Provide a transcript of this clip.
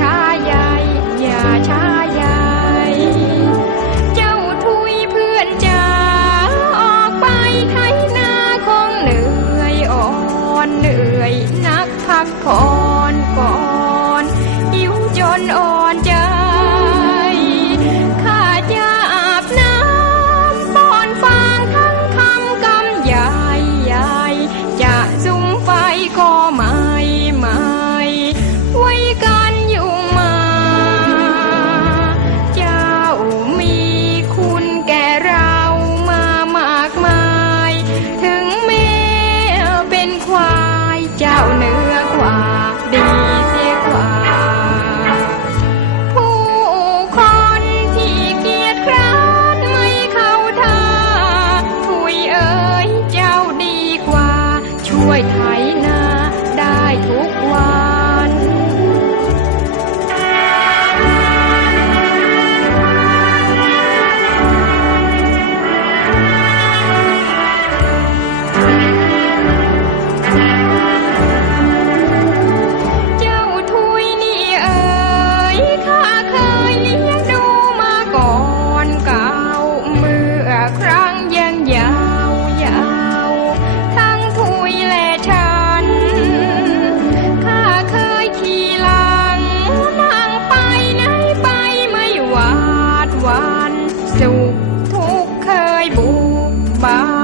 ช้าใหญ่อย่าช้าใหญ่เจ้าทุยเพื่อนจ๋าออกไปไถนาคงเหนื่อยอ่อนเหนื่อยนักพักผ่อน ป้า